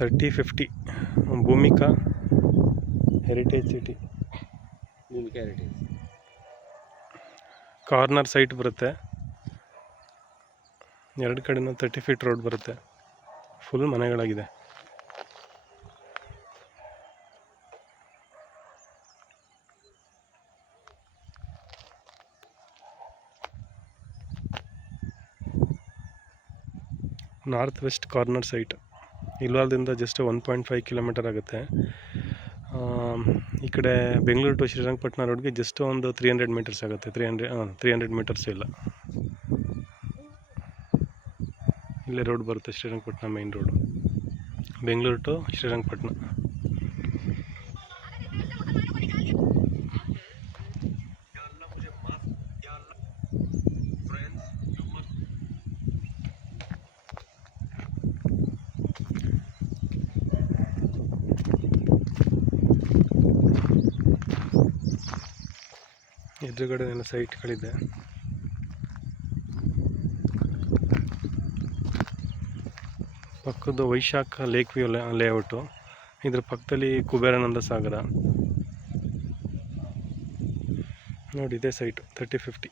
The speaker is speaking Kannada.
3050 Bhoomika heritage city. Bhoomika heritage corner site ಬರುತ್ತೆ. ಎರಡು ಕಡೆನೂ 30 ಫೀಟ್ ರೋಡ್ ಬರುತ್ತೆ. ಫುಲ್ ಮನೆಗಳಾಗಿದೆ. North west corner site. ಇಲ್ವಾಲ್ದಿಂದ ಜಸ್ಟ್ 1.5 ಕಿಲೋಮೀಟರ್ ಆಗುತ್ತೆ. ಈ ಕಡೆ ಬೆಂಗಳೂರು ಟು ಶ್ರೀರಂಗಪಟ್ಟಣ ರೋಡ್ಗೆ ಜಸ್ಟ್ ಒಂದು 300 ಮೀಟರ್ಸ್ ಆಗುತ್ತೆ. 300 ಮೀಟರ್ಸ್ ಇಲ್ಲ, ಇಲ್ಲೇ ರೋಡ್ ಬರುತ್ತೆ. Srirangapatna main road, Bengaluru to Srirangapatna. ಎದುರುಗಡೆ ಎಲ್ಲ ಸೈಟ್ಗಳಿದೆ. ಪಕ್ಕದ ವೈಶಾಖ ಲೇಕ್ ವ್ಯೂ ಲೇಔಟು. ಇದ್ರ ಪಕ್ಕದಲ್ಲಿ ಕುಬೇರಾನಂದ ಸಾಗರ ನೋಡಿ. ಇದೇ ಸೈಟು 3050.